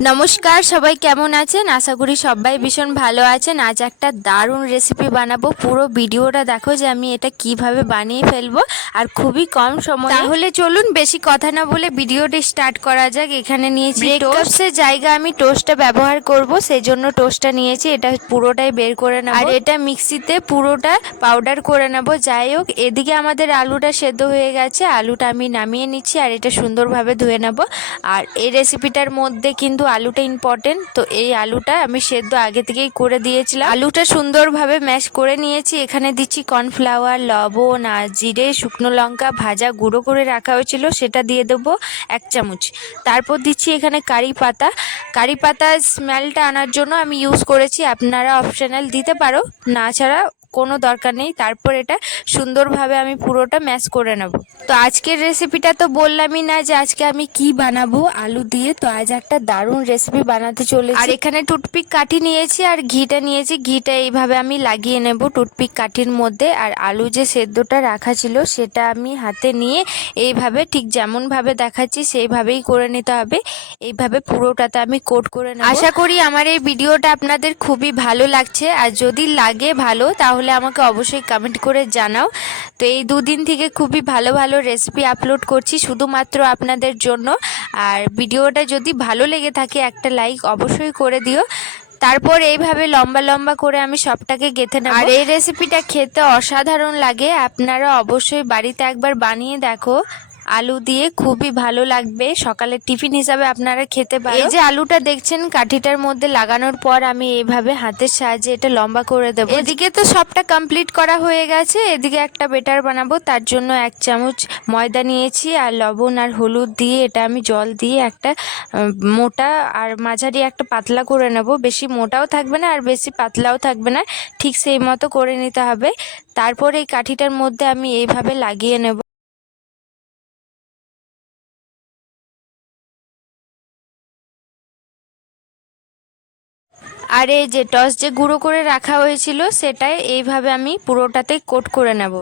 নমস্কার সবাই কেমন আছেন? আশা করি সবাই ভীষণ ভালো আছেন। আজ একটা দারুণ রেসিপি বানাবো। পুরো ভিডিওটা দেখো যে আমি এটা কীভাবে বানিয়ে ফেলব আর খুবই কম সময়। তাহলে চলুন বেশি কথা না বলে ভিডিওটি স্টার্ট করা যাক। এখানে নিয়েছি টোস্টের জায়গা আমি টোস্টটা ব্যবহার করব সেই জন্য টোস্টটা নিয়েছি। এটা পুরোটাই বের করে নেব। আর এটা মিক্সিতে পুরোটা পাউডার করে নেব। যাই হোক এদিকে আমাদের আলুটা সেদ্ধ হয়ে গেছে। আলুটা আমি নামিয়ে নিচ্ছি আর এটা সুন্দরভাবে ধুয়ে নেব। আর এই রেসিপিটার মধ্যে কিন্তু আলুটা ইম্পর্টেন্ট তো এই আলুটা আমি সেদ্ধ আগে থেকেই করে দিয়েছিলাম। আলুটা সুন্দরভাবে ম্যাশ করে নিয়েছি। এখানে দিচ্ছি কর্নফ্লাওয়ার লবণ আর জিরে, শুকনো লঙ্কা, ভাজা গুঁড়ো করে রাখা হয়েছিল, সেটা দিয়ে দেবো এক চামচ। তারপর দিচ্ছি এখানে কারি পাতা। কারি পাতার স্মেলটা আনার জন্য আমি ইউজ করেছি, আপনারা অপশনাল দিতে পারো, না ছাড়া কোনো দরকার নেই। তারপর এটা সুন্দরভাবে আমি পুরোটা ম্যাশ করে নেব। তো আজকের রেসিপিটা তো বললামই না যে আজকে আমি কি বানাবো? আলু দিয়ে। তো আজ একটা দারুণ রেসিপি বানাতে চলে আর এখানে টুথপিক কাঠি নিয়েছি আর ঘিটা নিয়েছি। ঘিটা এইভাবে আমি লাগিয়ে নেব টুথপিক কাঠির মধ্যে। আর আলু যে সেদ্ধটা রাখা ছিল সেটা আমি হাতে নিয়ে এইভাবে ঠিক যেমনভাবে দেখাচ্ছি সেইভাবেই করে নিতে হবে। এইভাবে পুরোটাতে আমি কোট করে নেব। আশা করি আমার এই ভিডিওটা আপনাদের খুবই ভালো লাগছে। আর যদি লাগে ভালো তাহলে আমাকে অবশ্যই কমেন্ট করে জানাও। তো এই দুদিন থেকে খুবই ভালো ভালো রেসিপি আপলোড করছি শুধুমাত্র আপনাদের জন্য। আর ভিডিওটা যদি ভালো লেগে থাকে একটা লাইক অবশ্যই করে দিও। তারপর এইভাবে লম্বা লম্বা করে আমি সবটাকে গেঁথে নেব। আর এই রেসিপিটা খেতে অসাধারণ লাগে। আপনারা অবশ্যই বাড়িতে একবার বানিয়ে দেখো। আলু দিয়ে খুবই ভালো লাগবে। সকালের টিফিন হিসাবে আপনারা খেতে পারেন এই যে আলুটা দেখছেন কাঠিটার মধ্যে লাগানোর পর আমি এইভাবে হাতের সাহায্যে এটা লম্বা করে দেবো। এদিকে তো সবটা কমপ্লিট করা হয়ে গেছে। এদিকে একটা বেটার বানাবো তার জন্য এক চামচ ময়দা নিয়েছি আর লবণ আর হলুদ দিয়ে এটা আমি জল দিয়ে একটা মোটা আর মাঝারি একটা পাতলা করে নেব। বেশি মোটাও থাকবে না আর বেশি পাতলাও থাকবে না। ঠিক সেই মতো করে নিতে হবে। তারপর এই কাঠিটার মধ্যে আমি এইভাবে লাগিয়ে নেব। আর এই যে টস যে গুঁড়ো করে রাখা হয়েছিল সেটাই এইভাবে আমি পুরোটাতে কোট করে নেব।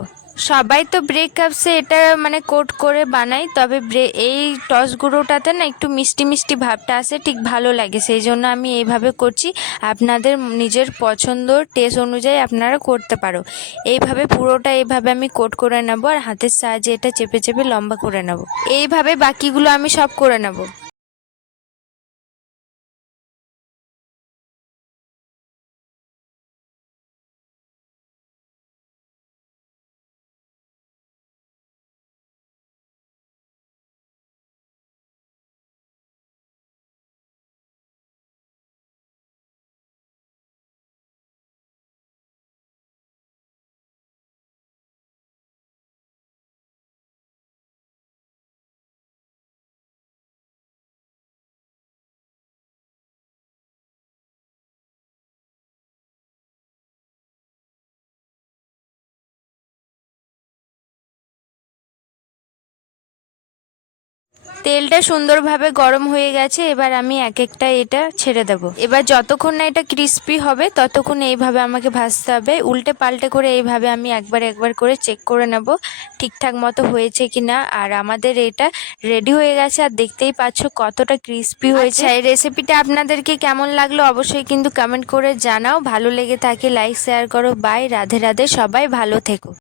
সবাই তো ব্রেকআপসে এটা মানে কোট করে বানাই তবে এই টস গুঁড়োটাতে না একটু মিষ্টি মিষ্টি ভাবটা আসে, ঠিক ভালো লাগে। সেই জন্য আমি এইভাবে করছি। আপনাদের নিজের পছন্দ টেস্ট অনুযায়ী আপনারা করতে পারো। এইভাবে পুরোটা এইভাবে আমি কোট করে নেব আর হাতের সাহায্যে এটা চেপে চেপে লম্বা করে নেব। এইভাবে বাকিগুলো আমি সব করে নেব। তেলটা সুন্দরভাবে গরম হয়ে গেছে, এবার আমি এক একটা এটা ছেড়ে দেব। এবার যতক্ষণ না এটা ক্রিস্পি হবে, ততক্ষণ এইভাবে আমাকে ভাজতে হবে। উল্টে পাল্টে করে এইভাবে আমি একবার একবার করে চেক করে নেব, ঠিকঠাক মতো হয়েছে কি না আর আমাদের এটা রেডি হয়ে গেছে, আর দেখতেই পাচ্ছ কতটা ক্রিস্পি হয়েছে। এই রেসিপিটা আপনাদেরকে কেমন লাগল অবশ্যই কিন্তু কমেন্ট করে জানাও। ভালো লেগে থাকে লাইক শেয়ার করো। বাই রাধে রাধে, সবাই ভালো থেকো।